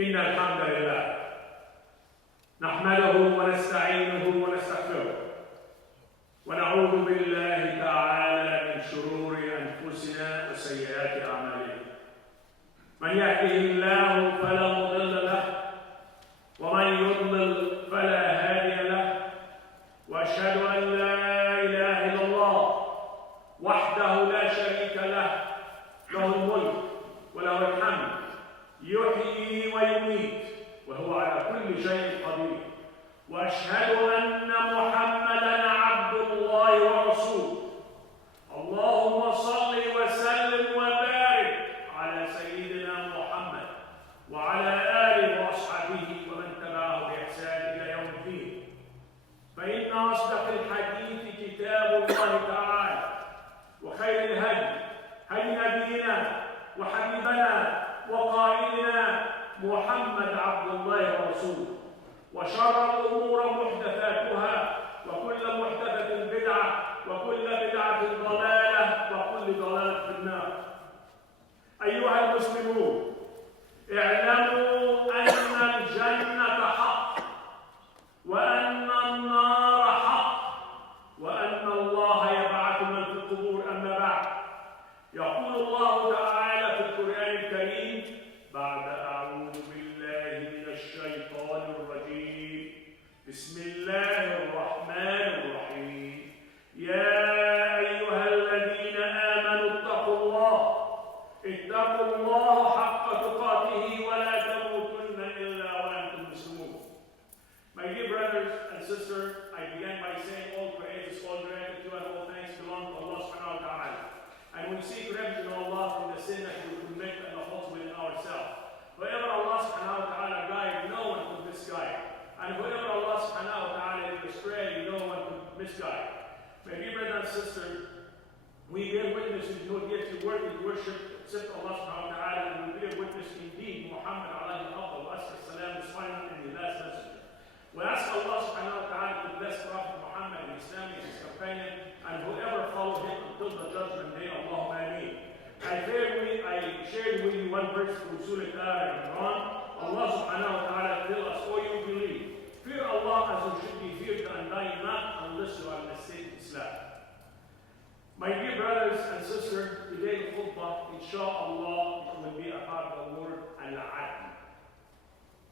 إن الحمد لله نحمده ونستعينه ونستغفره ونعوذ بالله تعالى من شرور أنفسنا وسيئات أعمالنا. من يهده الله فلا مضل له ومن يضلل فلا هادي له، وأشهد أن لا إله إلا الله وحده لا شريك له، له الملك وله الحمد، يحيي ويميت وهو على كل شيء قدير. وأشهد أن محمدًا عبد الله ورسوله. اللهم صل وسلم وبارك على سيدنا محمد وعلى آله وأصحابه ومن تبعه بإحسان إلى يوم الدين. فإن أصدق الحديث كتاب الله تعالى، وخير الهدي هدي نبينا وحبيبنا وقائدنا محمد عبد الله ورسوله. وشر الأمور محدثاتها، وكل محدثة بدعة، وكل بدعة ضلالة، وكل ضلالة في النار. أيها المسلمون، اعلموا أن الجنة حق، وأن النار حق، وأن الله يبعث من في القبور. أما بعد، يقول الله تعالى في القرآن الكريم بعد أعوذ بالله من الشيطان الرجيم: بسم الله الرحمن الرحيم. يا أيها الذين آمنوا اتقوا الله حق تقاته ولا تموتن إلا وأنتم مسلمون. My dear brothers and sisters, I began by saying all praise, all gratitude, and all thanks belong to Allah subhanahu wa ta'ala. And we seek refuge in Allah from the sin that we commit and the faults within ourselves. Whoever Allah subhanahu wa ta'ala guide, no one could misguide. And whoever Allah subhanahu wa ta'ala is astray, no one could misguide. My dear brothers and sisters, we bear witness in no deity worthy to worship except Allah subhanahu wa ta'ala, and we bear witness indeed Muhammad alayhi salam is final and the last messenger. We ask Allah subhanahu wa ta'ala to bless Prophet Muhammad and his family and his companion, and whoever followed him until the judgment day. Allahumma ameen. I shared with you one verse from Surah Al-Imran. Allah subhanahu wa ta'ala tells us, "O you believe, fear Allah as you should be feared, and die not unless you are in the state of Islam." My dear brothers and sisters, today's khutbah, inshallah, will be about the word al-adl.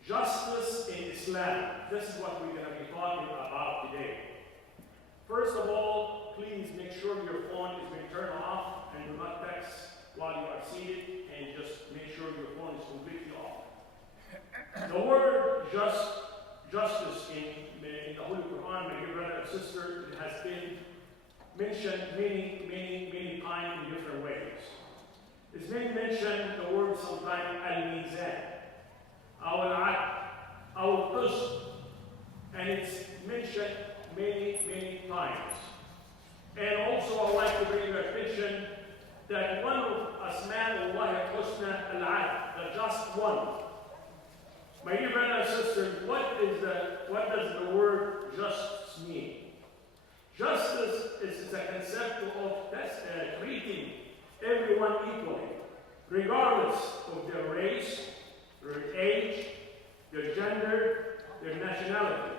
Justice in Islam. This is what we're going to be talking about today. First of all, please make sure your phone is being turned off and do not text while you are seated, and just make sure your phone is completely off. The word justice in the Holy Quran, my dear brother and sister, it has been mentioned many times in different ways. It's been mentioned the word sometimes al-mizan, al-adl, al-qist, and it's mentioned many times. And also I'd like to bring your attention that one of أسماء الله الحسنى العدل, the just one. My dear brothers and sisters, what does the word justice mean? Justice is a concept of treating everyone equally, regardless of their race, their age, their gender, their nationality.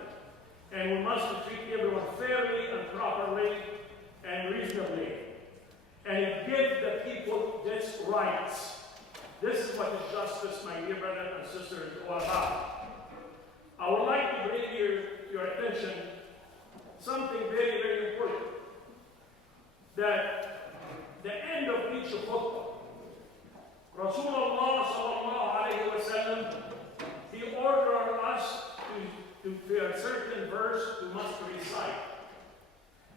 And we must treat everyone fairly and properly and reasonably. And give the people this rights. This is what is justice, my dear brothers and sisters, is all about. I would like to bring your attention something very, very important. That the end of each khutbah, Rasulullah sallallahu alayhi wa sallam, he ordered us to a certain verse we must recite.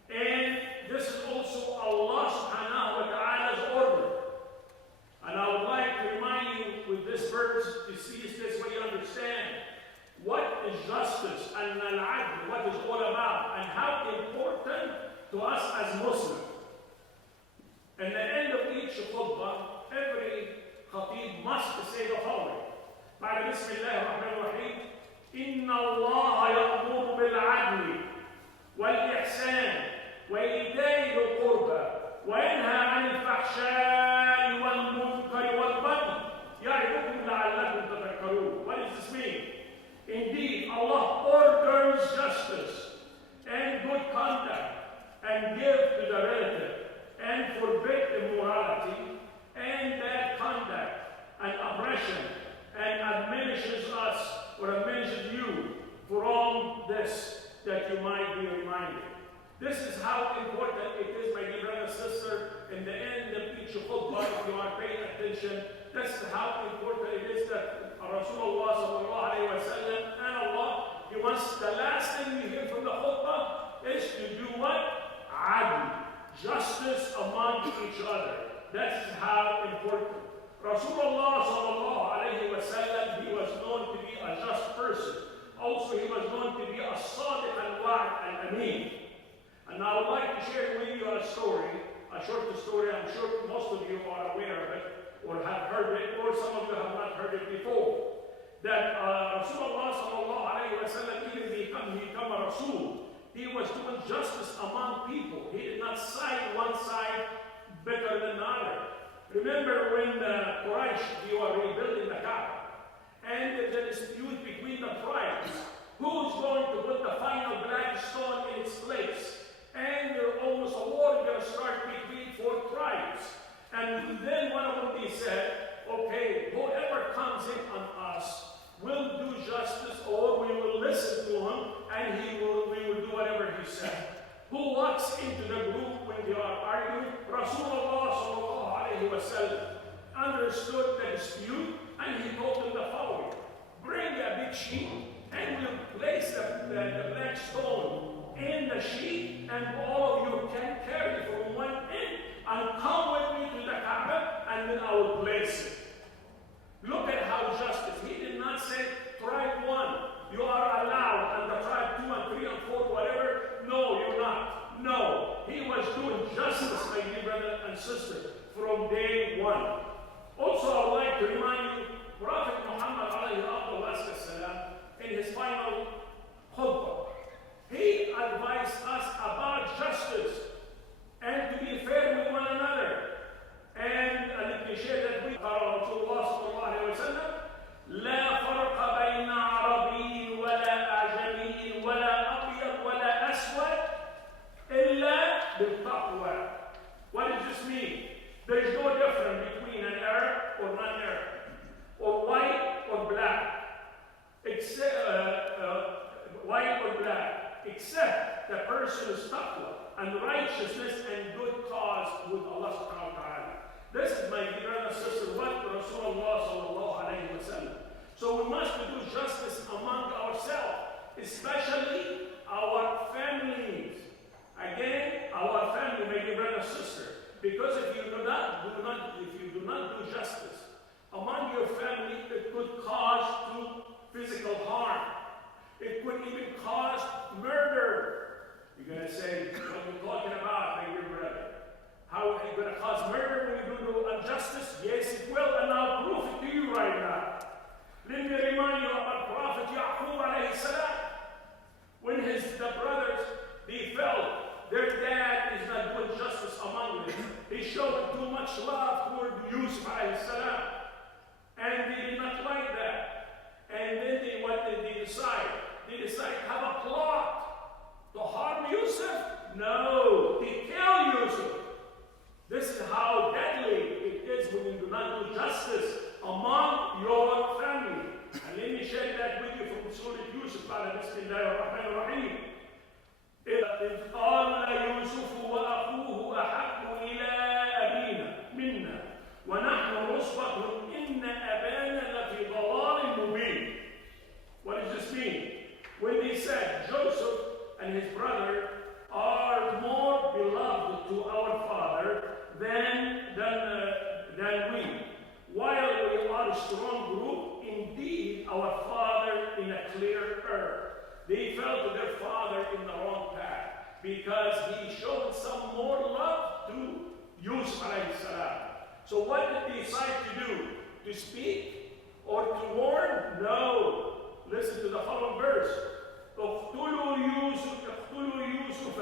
And this is also Allah subhanahu wa ta'ala's order. And I would like to remind you with this verse to see this way you understand what is justice and al-adl, what is all about, and how important to us as Muslims. At the end of each khutbah, every khatib must say the following. بعد بسم الله الرحمن الرحيم إن الله يأمر بالعدل والإحسان وإيتاء ذي القربى وينهى عن الفحشاء والمنكر والبغي يعظكم لعلكم تذكرون. What does this mean? Indeed, Allah orders justice and good conduct and give to the relative and forbid immorality and bad conduct and oppression and admonishes us or admonishes you from this that you might be reminded. This is how important it is, my dear brother and sister, in the end of each khutbah, if you are paying attention, this is how important it is that Rasulullah sallallahu alayhi wa sallam and Allah, he wants the last thing you hear from the khutbah is to do what? Adl, justice among each other. That's how important. Rasulullah sallallahu alayhi wa sallam, he was known to be a just person. Also, he was known to be a sadiq al-wa'd al-ameen. And I would like to share with you a story, a short story. I'm sure most of you are aware of it, or have heard it, or some of you have not heard it before. That Rasulullah sallallahu alayhi wa sallam, even become a Rasul, he was doing justice among people. He did not side one side better than the other. Remember when the Quraysh, you are rebuilding the Kaaba, and the dispute between the tribes, who's going to put the final black stone in its place? And there almost a war going to start between four tribes. And then one of them, he said, okay, whoever comes in on us will do justice, or we will listen to him, and we will do whatever he said. Who walks into the group when they are arguing? Rasulullah sallallahu alayhi wa sallam understood the dispute, and he told them the following. Bring a big sheet, and we'll place the black stone in the sheet, and all of you can carry from one end and come with me to the Kaaba, and then I will place it. Look at how justice. He did not say, tribe 1, you are allowed, and the tribe 2 and 3 and 4, whatever. No, you're not. No. He was doing justice, my dear brother and sister, from day one. Also, I would like to remind you, Prophet Muhammad alayhi salam, in his final khutbah, he advised us about justice and to be fair with one another. And let me share that with Rasulullah sallallahu alayhi wa sallam. لا فرق بين عربي ولا أعجمي ولا أبيض ولا أسود إلا بالتقوى. What does this mean? There is no difference between an Arab or non-Arab, or white or black, except except the person is taqwa and righteousness and good cause with Allah subhanahu wa ta'ala. This is, my dear brother and sister, what Rasulullah sallallahu alayhi wa sallam. So we must do justice among ourselves, especially our families. Again, our family, my dear brother and sister. Because if you do not do justice among your family, it could cause physical harm. It could even cause murder. You're going to say, what are you talking about, my dear brother? How are you going to cause murder when you do injustice Yusuf alayhi salam. And they did not like that. And then what did they decide? They decided to have a plot to harm Yusuf? No, to kill Yusuf. This is how deadly it is when you do not do justice among your family. And let me share that with you from Surah Yusuf. Bismillah ar-Rahman ar-Rahim. إذ قال يوسف وأخوه أحب إلى أبينا منا ونحن عصبة إن أبانا لفي ضلال مبين. What does this mean? When they said Joseph and his brother are more beloved to our father than we, while we are a strong group, indeed our father in a clear error. They fell to their father in the wrong path because he showed some more love to Yusuf alayhi salam. So what did they decide to do? To speak or to warn? No. Listen to the following verse. اقتلوا يوسف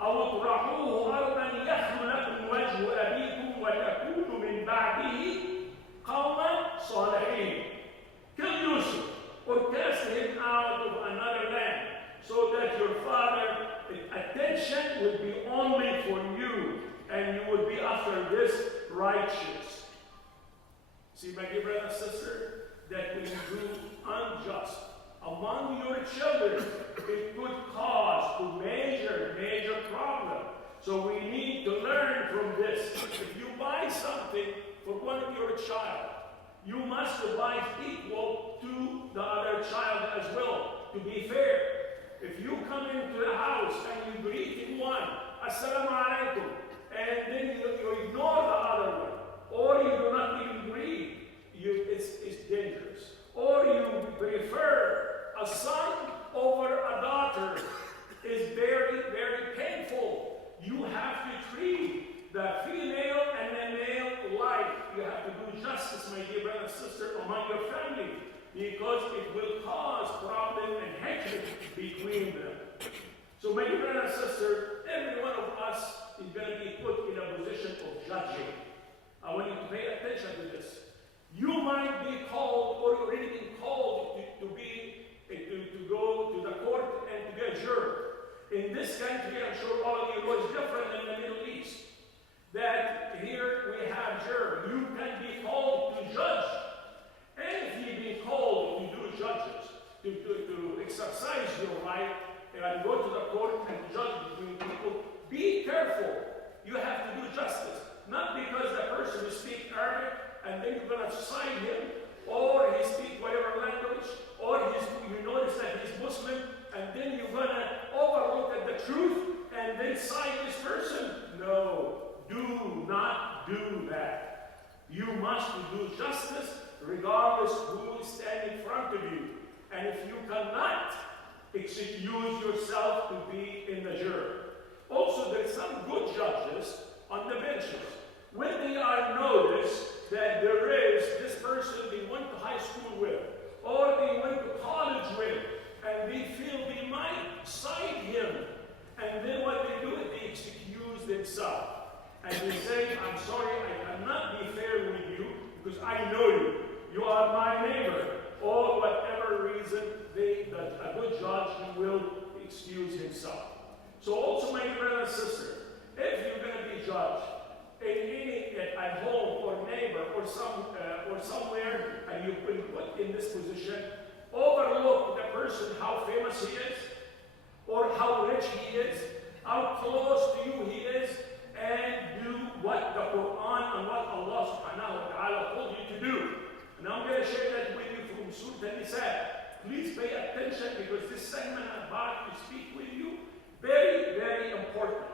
أو اطرحوه أرضا يخل لكم وجه أبيكم وتكونوا من بعده قوما صالحين. Kill Yusuf or cast him out of another land so that your father's attention will be only for you and you will be after this righteous. See, my dear brother and sister, that when you do unjust among your children, it could cause a major problem. So we need to learn from this. If you buy something for one of your child, you must buy equal to the other child as well, to be fair. If you come into the house and you greet in one, Assalamu alaikum, and then you ignore the other one, or you do not even greet, it's dangerous. Or you prefer a son over a daughter, is very painful. You have to treat the female and the male alike. You have to do justice, my dear brother and sister, among your family, because it will cause problem and hatred between them. So, my dear brother and sister, every one of us is going to be put in a position of judging. I want you to pay attention to this. You might be called, or already been called to go to the court and to be a juror. In this country, I'm sure all of you know it's different than the Middle East. That here we have juror. You can be called to judge. And if you've been called to do judges, to exercise your right and go to the court and judge between people, be careful. You have to do justice. Not because the person will speak Arabic and then you're going to sign him, or he speaks whatever language, or you notice that he's Muslim, and then you're going to overlook at the truth and then sign this person. No, do not do that. You must do justice regardless who is standing in front of you. And if you cannot excuse yourself to be in the jury. Also, there's some good judges on the benches. When they are noticed that there is this person they went to high school with, or they went to college with, and they feel they might cite him, and then what they do is they excuse themselves. And they say, I'm sorry, I cannot be fair with you because I know you. You are my neighbor. Or whatever reason, a good judge will excuse himself. So also, my brother and sister, if you're going to be judged at home or neighbor or somewhere, and you've been put in this position, overlook the person, how famous he is, or how rich he is, how close to you he is, and do what the Quran and what Allah subhanahu wa ta'ala told you to do. And I'm going to share that with you from Surah An-Nisa. Please pay attention because this segment I'm about to speak with you, very, very important.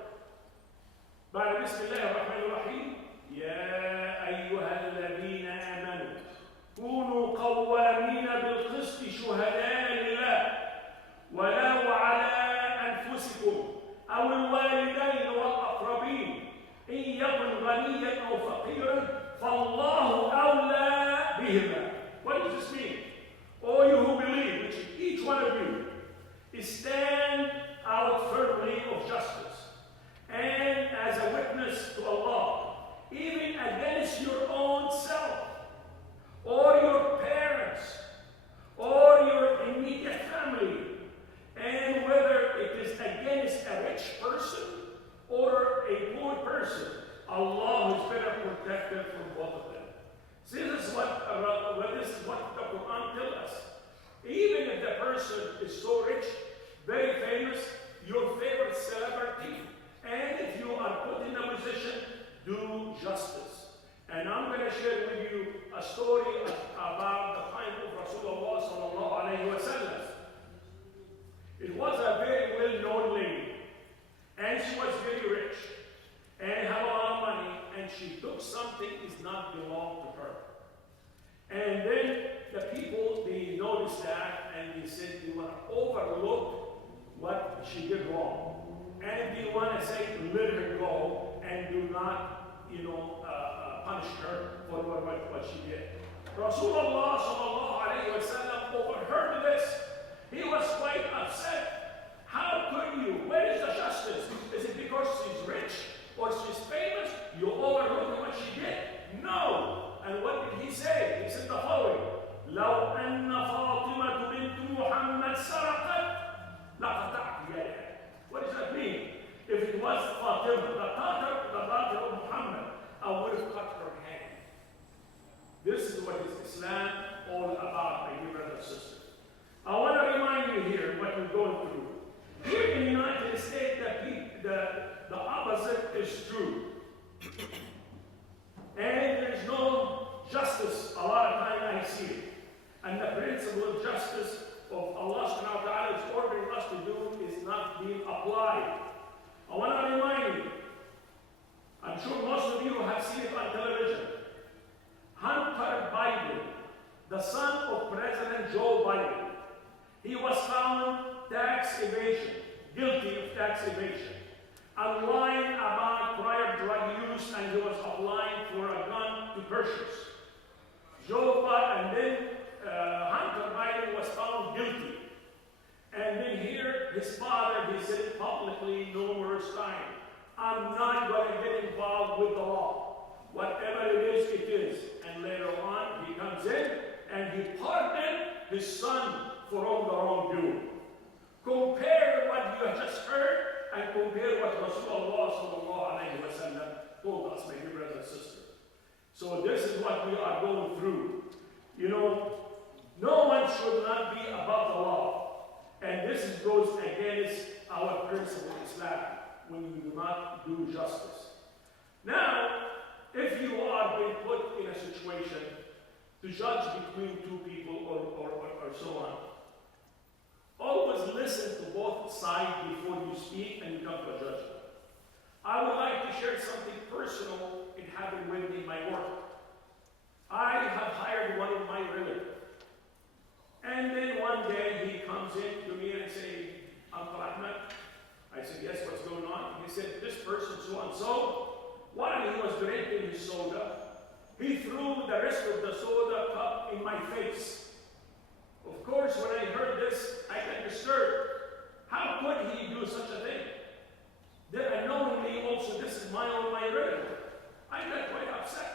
بسم الله الرحمن الرحيم. يا أيها الذين آمنوا كونوا قوامين بالقسط شهداء لله ولو على أنفسكم أو الوالدين والأقربين إن يكن غنيا أو فقيرا فالله أولى بهما. What does this mean? All you who believe, which each one of you, stand out firmly of justice and as a witness to Allah, even against your own not belong to her. And then the people, they noticed that, and they said they want to overlook what she did wrong. And they want to say, let her go, and do not, punish her for what she did. Rasulullah sallallahu alayhi wa sallam overheard this. He was quite upset. How could you? Where is the justice? Is it because she's rich or she's famous? You overlook what she did? No. And what did he say? He said the following: لو أن فاطمة بنت محمد سرقت لقطعت يدها. What does that mean? If it was Fatima, the daughter of Muhammad, I would have cut her hand. This is what is Islam all about, my dear brothers and sisters. I want to remind you here what we're going through. Here in the United States, the opposite is true. And there's no justice. A lot of time I see it. And the principle of justice of Allah subhanahu wa ta'ala is ordering us to do is not being applied. I want to remind you, I'm sure most of you have seen it on television. Hunter Biden, the son of President Joe Biden, he was found guilty of tax evasion, and lying about prior drug use, and he was applying for a gun to purchase. Joe Biden, and then Hunter Biden was found guilty. And then here, his father, he said publicly numerous times, I'm not going to get involved with the law. Whatever it is. And later on, he comes in and he pardoned his son for all the wrongdoing. Compare what you have just heard and compare what Rasulullah sallallahu alayhi wa sallam told us, my dear brothers and sisters. So this is what we are going through. No one should not be above the law. And this goes against our principle of Islam when we do not do justice. Now, if you are being put in a situation to judge between two people or so on, always listen to both sides before you speak and you come to a judgment. I would like to share something personal it happened with me in my work. I have hired one of my relatives. And then one day he comes in to me and says, Uncle Ahmed. I said, yes, what's going on? He said, this person, so-and-so, while he was drinking his soda, he threw the rest of the soda cup in my face. Of course, when I heard this, I got disturbed. How could he do such a thing? Then unknowingly also, this is my relative. I got quite upset.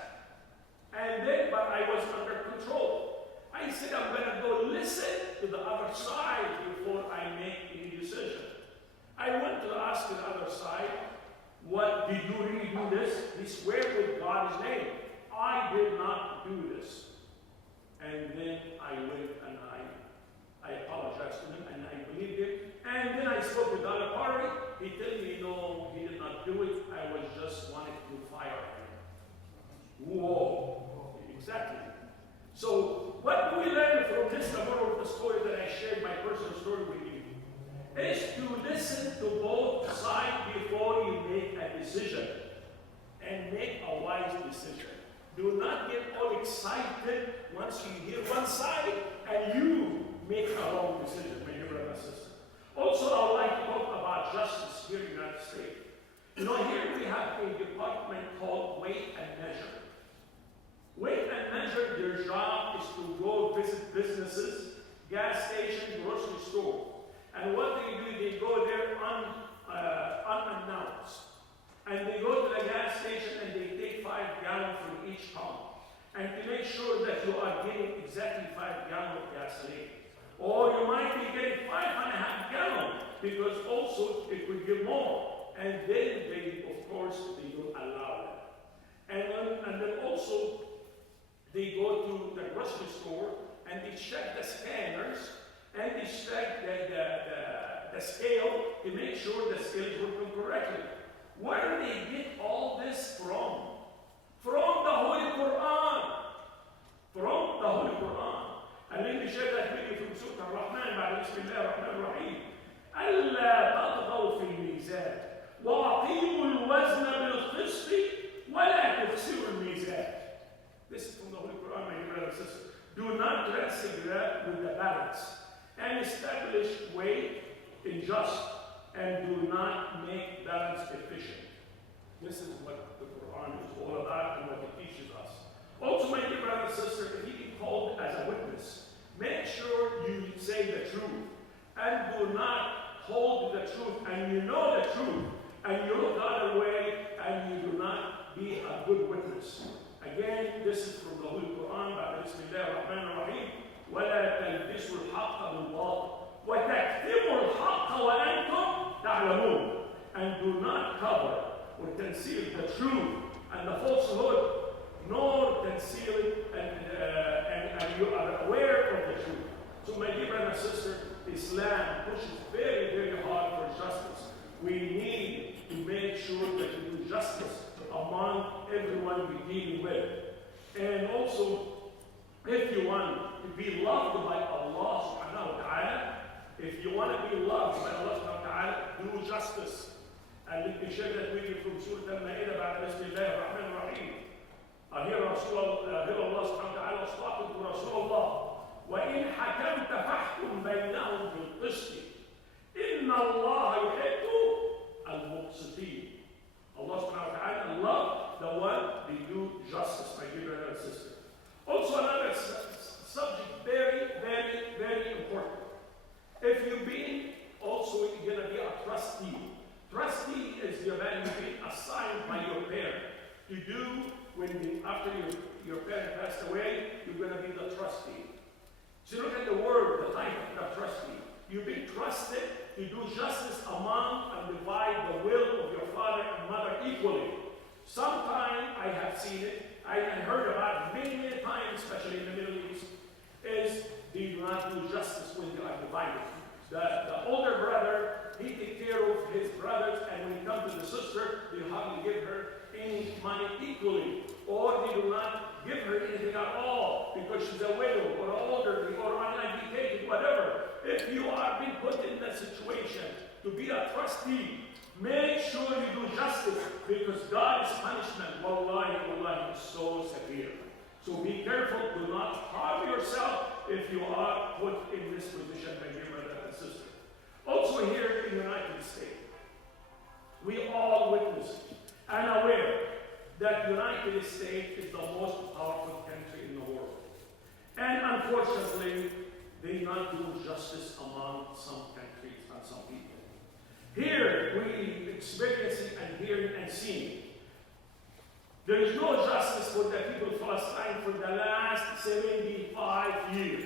And then, but I was under control. I said, I'm going to go listen to the other side before I make any decision. I went to ask the other side, what, did you really do this? He swear with God's name, I did not do this. And then I went and I apologized to him and I believed it. And then I spoke with the other party. He told me, no, he did not do it. I was just wanting to fire him. Whoa, exactly. So what do we learn from this, the moral of the story that I shared, my personal story with you? Is to listen to both sides before you make a decision. And make a wise decision. Do not get all excited once you hear one side and you make a wrong decision, my dear brother and sister. Also, I would like to talk about justice here in the United States. Here we have a department called Weight and Measure. Weight and Measure, their job is to go visit businesses, gas stations, grocery store. And what they do, they go there unannounced. And they go to the gas station and they take 5 gallons from each pump. And to make sure that you are getting exactly 5 gallons of gasoline. Or you might be getting 5.5 gallons because also it will give more. And then they, of course, they don't allow it. And then also, they go to the grocery store and they check the scanners and they check the scale to make sure the scale is working correctly. Where do they get all this from? From the Holy Quran. From the Holy Quran. And let me share that with you from Surah Al-Rahman, Bismillah ar-Rahman ar-Rahim. ألا تطغوا في الميزان وأقيموا الوزن بالقسط ولا تخسروا الميزان. balancing that with the balance, and establish weight in just, and do not make balance efficient. This is what the Quran is all about and what it teaches us. Also, my dear brother and sister, if you get called as a witness, make sure you say the truth, and do not hold the truth, and you know the truth, and you look the other way, and you do not be a good witness. Again, this is from the Holy Quran, بسم الله الرحمن الرحيم, ولا تلبسوا الحق بالباطل وتكتموا الحق وأنتم تعلمون. And do not cover or conceal the truth and the falsehood, nor conceal it, and you are aware of the truth. So my dear brother and sister, Islam pushes very, very hard for justice. We need to make sure that we do justice among everyone we deal with. And also, if you want to be loved by Allah subhanahu wa ta'ala, if you want to be loved by Allah subhanahu wa ta'ala, do justice. And let me share that with you from Surah Al-Ma'idah, بسم الله الرحمن الرحيم. Here Allah subhanahu wa ta'ala is talking to Rasulullah. وَإِنْ حَكَمْتَ فَاحْكُمْ بَيْنَهُمْ بِالْقِسْطِ إِنَّ اللَّهَ يُحِبُّ الْمُقْسِطِينَ. Allah subhanahu wa ta'ala loves the one they do justice, my dear brother and sister. Also another subject, very, very, very important. If you've been also going to be a trustee. Trustee is the man you've been assigned by your parent to do after your parent passed away, you're going to be the trustee. So look at the word, the title of trustee. You've been trusted to do justice among and divide the will of your father and mother equally. Sometimes I have seen it, I heard about it many, many times, especially in the Middle East, is they do not do justice when they are divided. The older brother, he takes care of his brothers, and when he comes to the sister, they hardly give her any money equally, or they do not give her anything at all because she's a widow or elderly or uneducated, whatever. If you are being put in that situation to be a trustee, make sure you do justice, because God's punishment, wallahi, wallahi, is so severe. So be careful, do not harm yourself if you are put in this position, my dear brother and sister. Also here in the United States, we all witness and aware that the United States is the most powerful country in the world. And unfortunately, they not do justice among some countries and some people. Here, we experience it and hearing and seeing. There is no justice for the people of Palestine for the last 75 years.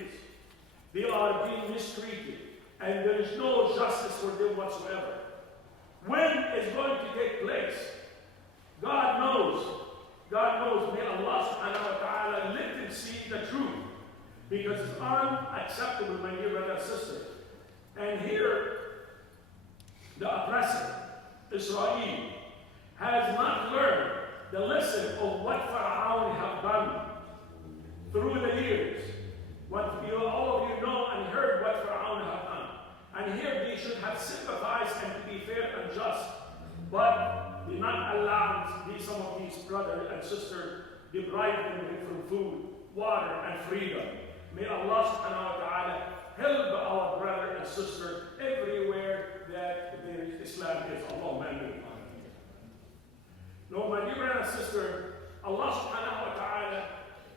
They are being mistreated, and there is no justice for them whatsoever. When is going to take place? God knows. God knows. May Allah subhanahu wa ta'ala let them see the truth, because it's unacceptable, my dear brother and sister. And here, the oppressor, Israel, has not learned the lesson of what Pharaoh have done through the years. All of you know and heard what Pharaoh have done. And here they should have sympathized and to be fair and just. But they not allowed some of these brothers and sisters deprive them from food, water, and freedom. May Allah subhanahu wa ta'ala help our brother and sister everywhere that there is Islam is. Allahumma ameen. No, my dear brother and sister, Allah subhanahu wa ta'ala,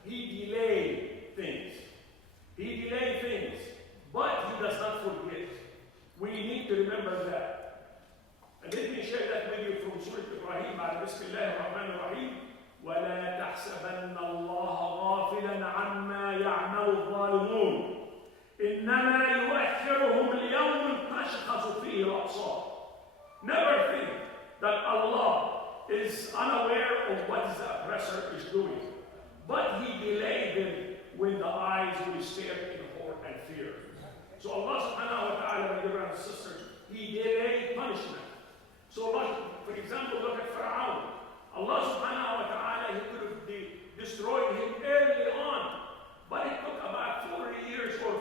He delayed things. He delayed things, but He does not forget. We need to remember that. And let me share that with you from Surah Ibrahim, بسم الله الرحمن الرحيم. ولا تحسبن الله غافلا عما يعمل الظالمون إنما يؤخرهم ليوم تشخص فيه الأبصار. Never think that Allah is unaware of what the oppressor is doing, but He delayed them when the eyes will stare in horror and fear. So Allah subhanahu wa ta'ala, my dear brother and sister, He delayed punishment. So for example, look at Pharaoh. Allah subhanahu wa ta'ala, He could have destroyed him early on, but it took about 40 years or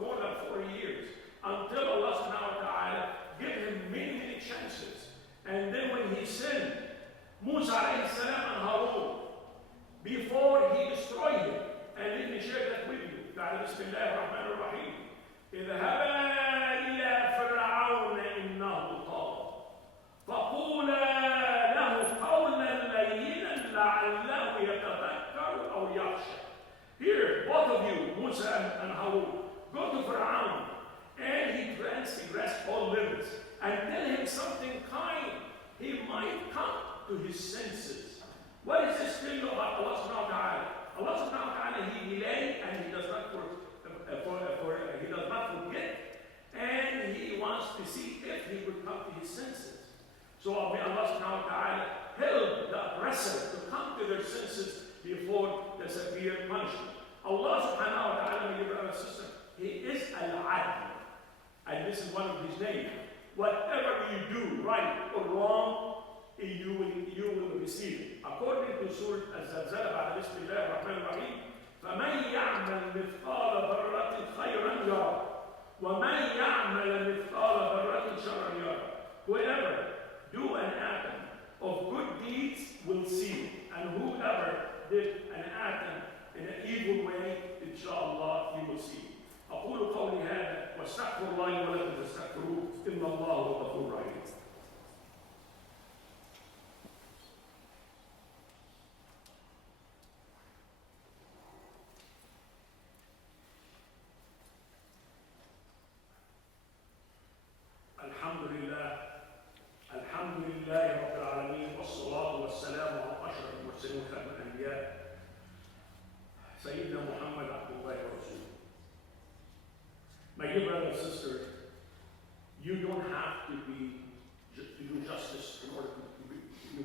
more than 40 years until Allah subhanahu wa ta'ala gave him many, many chances. And then when he sinned, Musa alayhi salam and Harun, before he destroyed him, and let me share that with you. بعد بسم الله الرحمن الرحيم اذهبا إلى فرعون إنه طغى فقولا له قولا لينا لعله يتذكر أو يخشى. Here, both of you, Musa and Harun, go to Fir'aun, and he grants all limits, and tell him something kind. He might come to his senses. What is this thing about Allah subhanahu wa ta'ala? Allah subhanahu wa ta'ala, he delay and he does not forget, and he wants to see if he would come to his senses. So may Allah subhanahu wa ta'ala help the oppressor to come to their senses before the severe punishment. Allah subhanahu wa ta'ala, my dear brother and sister, He is Al-Adl. And this is one of His names. Whatever you do, right or wrong, you will receive it. According to Surah Al-Zalzala, بعد بسم الله الرحمن الرحيم, فَمَنْ يَعْمَلْ مِثْقَالَ ذَرَّةٍ خَيْرًا يَرَهُ وَمَنْ يَعْمَلْ مِثْقَالَ ذَرَّةٍ شَرًّا يَرَهُ. Whoever do an atom of good deeds will see it, and whoever did an atom in an evil way, inshallah, he will see it. أقول قولي هذا واستغفر الله لي ولكم فاستغفروه إن الله هو الغفور الرحيم. الحمد لله رب العالمين والصلاة والسلام على أشرف المرسلين وخاتم الأنبياء سيدنا محمد عبد الله ورسوله. My dear brother and sister, you don't have to do justice in order to be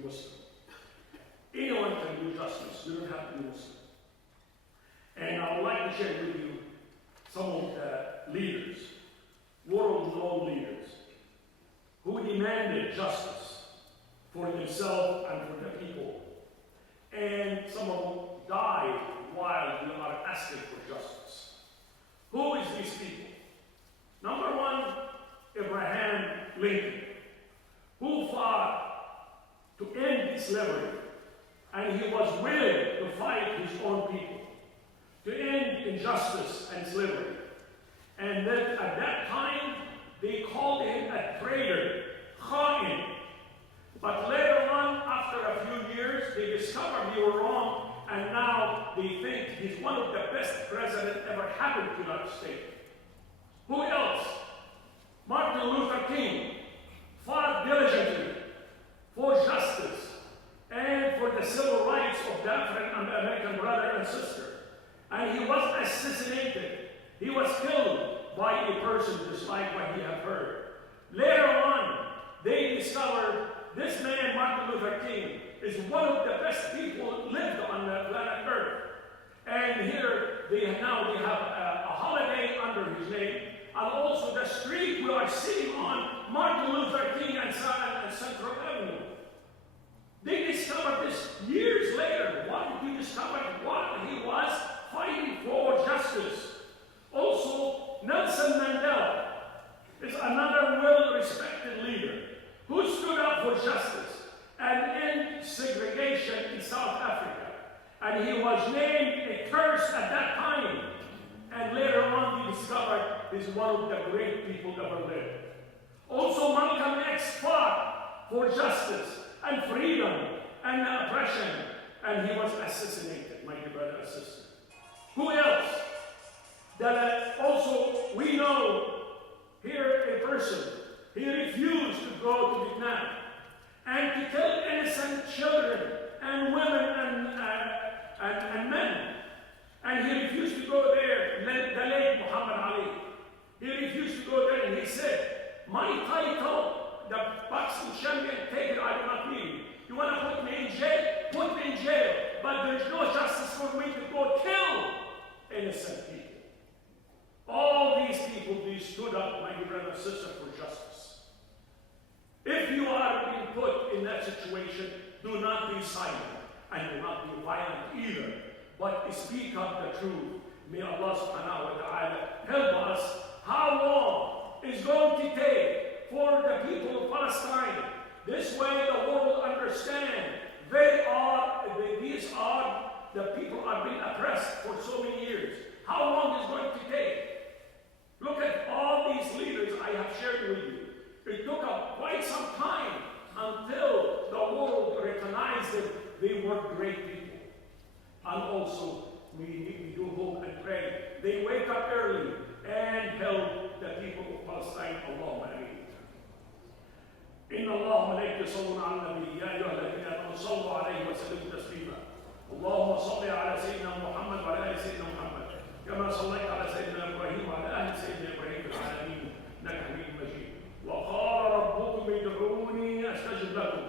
Muslim. Anyone can do justice. You don't have to be Muslim. And I would like to share with you some of the leaders, world-renowned leaders, who demanded justice for themselves and for the people. And some of them died while they are asking for justice. Who is these people? Number one, Abraham Lincoln, who fought to end slavery, and he was willing to fight his own people, to end injustice and slavery. And then at that time, they called him a traitor, Khain. But later on, after a few years, they discovered they were wrong, and now they think he's one of the best presidents ever happened to the United States. Who else? Martin Luther King fought diligently for justice and for the civil rights of the African-American brother and sister. And he was assassinated. He was killed by a person just like what you have heard. Later on, they discovered this man, Martin Luther King, is one of the best people lived on the planet Earth. And here they have a holiday under his name. And also the street we are sitting on, Martin Luther King and Central Avenue. They discovered this years later. Why did he discover what he was fighting for justice? Also, Nelson Mandela is another well-respected leader who stood up for justice and end segregation in South Africa. And he was named a curse at that time. And later on, we discovered he's one of the great people ever lived. Also, Malcolm X fought for justice and freedom and oppression, and he was assassinated, my dear brother and sister. Who else? Also, we know here a person, he refused to go to Vietnam and to kill innocent children and women and men. And he refused to go there, the late Muhammad Ali. He refused to go there, and he said, my title, the boxing champion, take it, I do not need it. You want to put me in jail? Put me in jail. But there's no justice for me to go kill innocent people. All these people, they stood up, my dear brother and sister, for justice. If you are being put in that situation, do not be silent, and do not be violent either. But speak up the truth. May Allah subhanahu wa ta'ala help us. How long is going to take for the people of Palestine? This way the world will understand these are the people are being oppressed for so many years. how long it's going to take. Look at all these leaders I have shared with you. It took quite some time until the world recognized that they were great people. And also, we do hope and pray. They wake up early and help the people of Palestine. Allahumma ameen. إن الله وملائكته يصلون على النبي يا أيها الذين آمنوا صلوا عليه وسلموا تسليما. اللهم صل على سيدنا محمد وعلى آل سيدنا محمد كما صليت على سيدنا إبراهيم وعلى آل سيدنا إبراهيم في العالمين إنك حميد مجيد. وقال ربكم ادعوني أستجب لكم.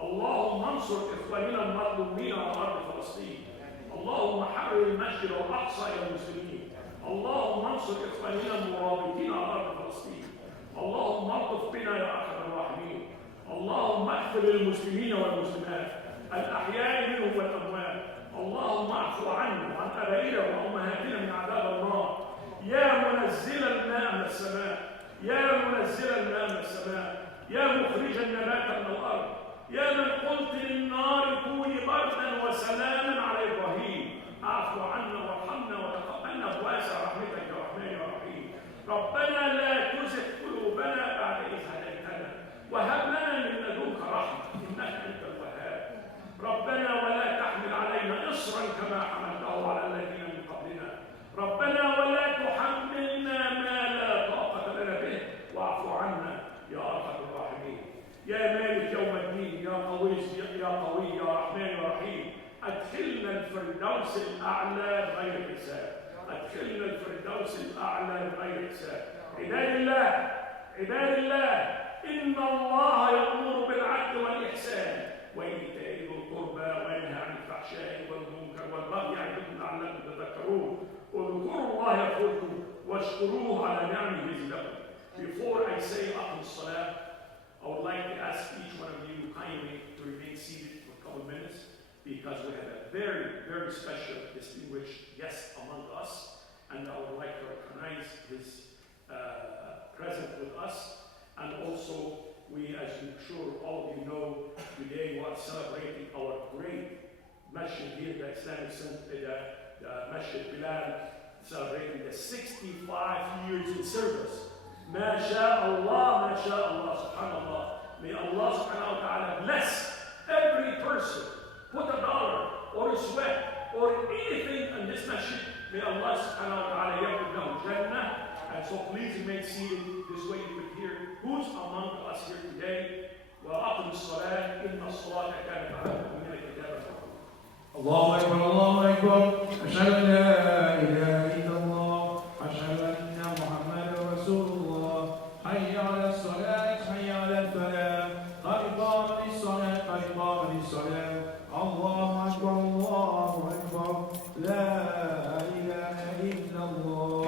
اللهم انصر إخواننا المظلومين على أرض فلسطين. اللهم حرر المسجد الأقصى إلى المسلمين. اللهم انصر إخواننا المرابطين على أرض فلسطين. اللهم الطف بنا يا أرحم الراحمين. اللهم اغفر للمسلمين والمسلمات الأحياء منهم والأموات. اللهم اعفو عنا وعن آبائنا وأمهاتنا من عذاب النار. يا منزل الماء من السماء، يا منزل الماء من السماء، يا مخرج النبات من الأرض، يا من قلت للنار كوني بردا وسلاما على إبراهيم، اعفو عنا وارحمنا وتقبلنا بواسع رحمتك يا رحمن يا رحيم. ربنا لا تزغ قلوبنا بعد إذ هديتنا وهب لنا من لدنك رحمة إنك أنت الوهاب. ربنا ولا تحمل علينا إصرا كما حملته على الذين من قبلنا. ربنا ولا تحملنا ما لا طاقة لنا به واعف عنا يا أرحم الراحمين. يا مالك يوم الدين يا قوي يا رحمن يا رحيم. أدخلنا الفردوس الأعلى بغير حساب. أدخلنا الفردوس الأعلى بغير حساب. عباد الله عباد الله إن الله يأمر بالعدل والإحسان وإيتاء ذي القربى وينهى عن الفحشاء والمنكر والبغي يعظكم لعلكم تذكرون. اذكروا الله يذكركم واشكروه على نعمه يزدكم. Before I say أقم الصلاة, I would like to ask each one of you kindly to remain seated for a couple of minutes because we have a very, very special distinguished guest among us, and I would like to recognize his presence with us. And also, we, as I'm sure all of you know, today we are celebrating our great Masjid here, the Islamic Center, the Masjid Bilal, celebrating the 65 years in service. MashaAllah, subhanallah. May Allah subhanahu wa ta'ala bless every person, put a dollar or a sweat or anything in this masjid. May Allah subhanahu wa ta'ala yaghfir lahu Jannah. And so please remain seated this way you will hear who's among us here today. وأقم الصلاة إن الصلاة كانت على المؤمنين كتابا موقوتا. الله أكبر الله أكبر. أشهد أن لا إله إلا الله. أشهد أن محمدا رسول الله. حي على الصلاة حي على الفلاح. قد قامت الصلاة قد قامت الصلاة. الله أكبر الله أكبر. لا إله إلا الله.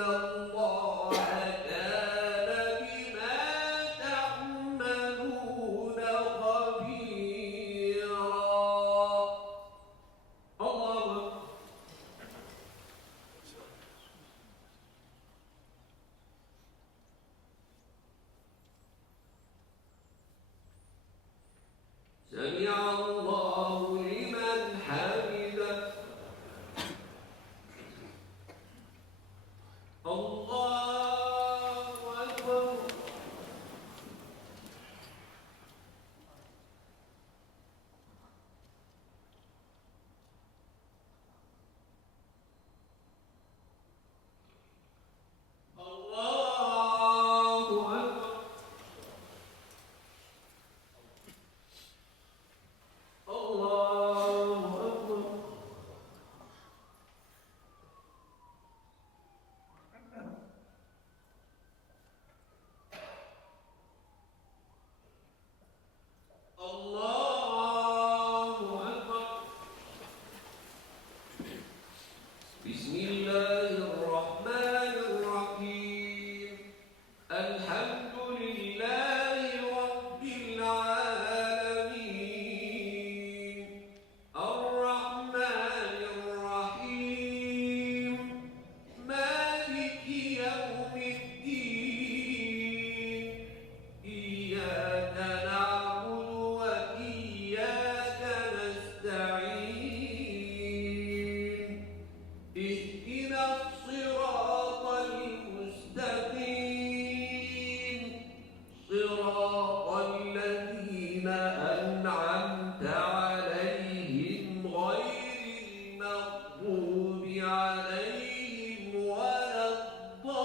الله كان بما تعملون خبيرا. الله سمع الله لمن حمده. الله أكبر. الله أكبر. الله أكبر. الله أكبر. بسم الله الرحمن الرحيم. الحمد لله رب العالمين. الرحمن الرحيم. مالك يوم الدين. إياك نعبد وإياك نستعين. اهدنا الصراط المستقيم. صراط الذين أنعمت عليهم غير المغضوب عليهم ولا الضالين.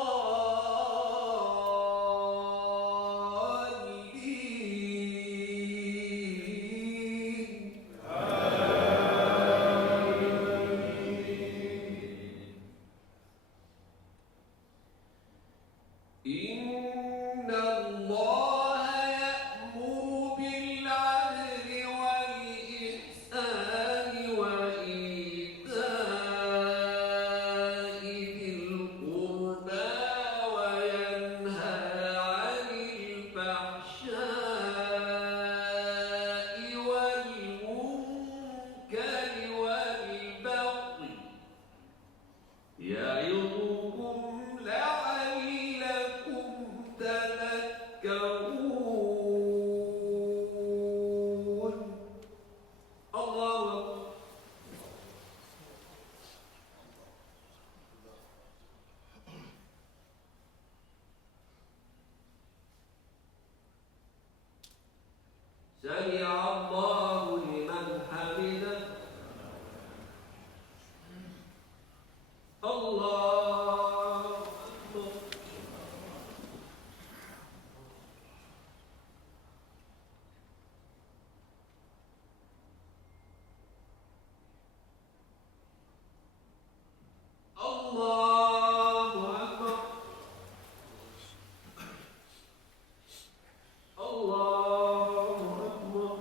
إن الله يأمر بالعدل والإحسان وإيتاء ذي القربى وينهى عن الفحشاء والمنكر والبغي يعظكم لعلكم تذكرون. الله أكبر. سمع الله لمن حمده. الله أكبر. الله أكبر. الله أكبر.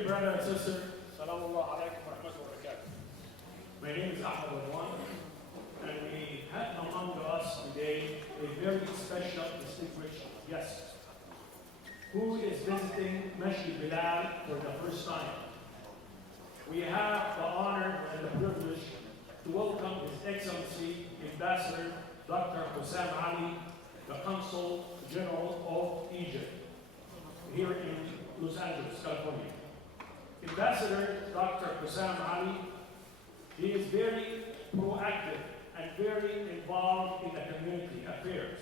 dear brother and sister, Salaam Allah alaikum wa rahmatullahi wa barakatuh. My name is Ahmed Radwan, and we have among us today a very special, distinguished guest who is visiting Masjid Bilal for the first time. We have the honor and the privilege to welcome His Excellency Ambassador Dr. Hussam Ali, the Consul General of Egypt, here in Los Angeles, California. Ambassador Dr. Hussam Ali, he is very proactive and very involved in the community affairs,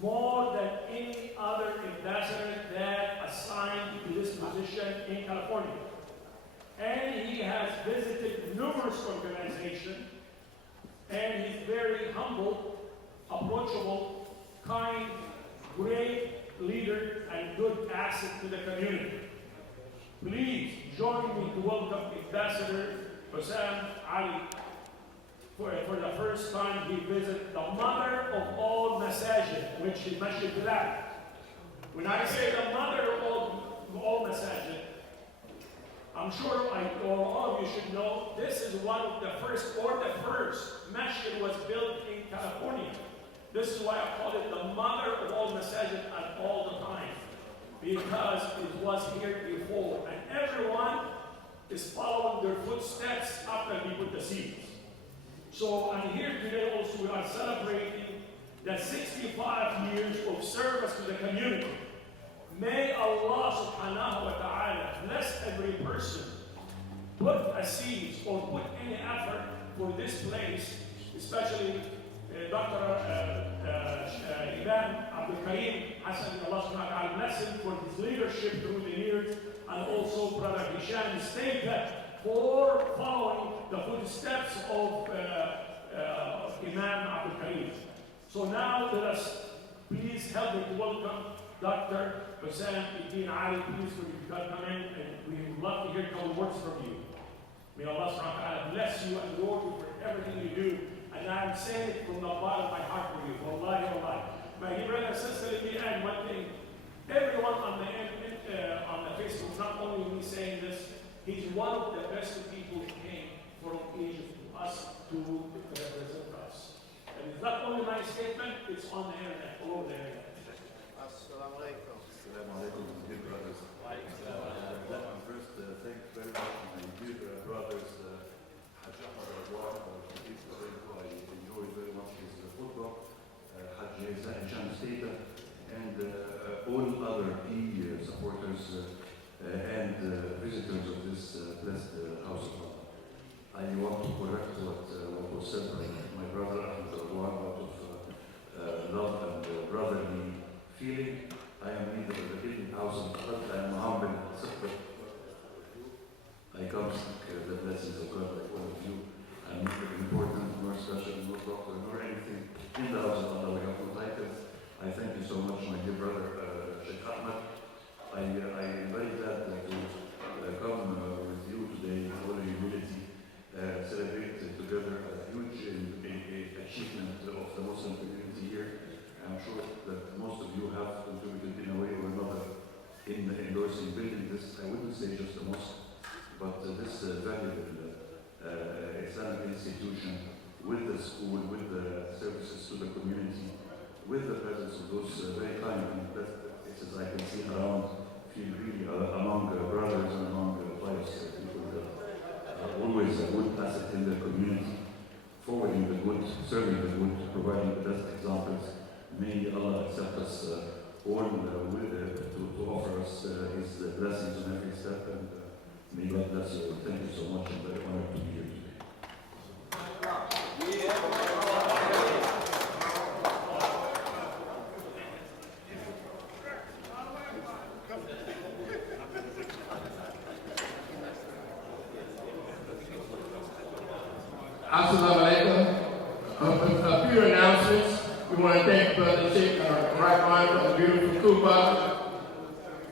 more than any other ambassador that assigned to this position in California. And he has visited numerous organizations, and he's very humble, approachable, kind, great leader, and good asset to the community. Please join me to welcome Ambassador Hussam Ali. For the first time, he visited the mother of all masajid, which is Masjid Bilal. When I say the mother of all masajid, I'm sure all of you should know this is one of the first masjid was built in California. This is why I call it the mother of all masajid at all the time, because it was here before, and everyone is following their footsteps after we put the seeds. So I'm here today also, we are celebrating the 65 years of service to the community. May Allah subhanahu wa ta'ala bless every person, put a seed or put any effort for this place, especially Dr. Imam Abdul Karim Hassan, Allah subhanahu wa ta'ala bless him for his leadership through the years, and also Brother Hisham Stapler for following the footsteps of Imam Abdul Karim. So now let us please help me to welcome Dr. Hussam Ali. Please would you come in, and we would love to hear a couple words from you. May Allah subhanahu wa ta'ala bless you and reward you for everything you do. And I'm saying it from the bottom of my heart for you. Wallahi, wallahi. My dear brother and sister, let me add one thing. Everyone on the Facebook, not only me saying this, he's one of the best people who came from Egypt to us to represent us. And it's not only my statement, it's on the internet, all over the internet. Assalamu alaikum. Assalamu alaikum, dear brothers. Let me first thank very much my dear brothers, Hajj Ahmed Radwan, I enjoy very much his khutbah, Hajj Hisham Stapler, and all other key supporters and visitors of this blessed house of Allah. I want to correct what was said by my brother Ahmed Radwan out of love and brotherly feeling. I am neither the hidden house of God, I am humble. I come seek the blessings of God like all of you. I'm neither important, nor special, nor doctor, nor anything in the house of Allah. We have no titles. I thank you so much, my dear brother Sheikh Ahmed. I am very glad to come with you today in all humility, celebrate together a huge achievement of the Muslim community here. I'm sure that most of you have contributed in a way or another in endorsing building this. I wouldn't say just a mosque, but this valuable Islamic institution with the school, with the services to the community, with the presence of those very kind and blessed faces I can see around, feel really among brothers and among pious people that are always a good asset in the community, forwarding the good, serving the good, providing the best examples. May Allah accept us all to offer us His blessings on every step, and may God bless you. Thank you so much, and very honored to be here today. Assalamu alaikum. A few announcements. We want to thank Brother Sheikh Radwan for the beautiful khutbah.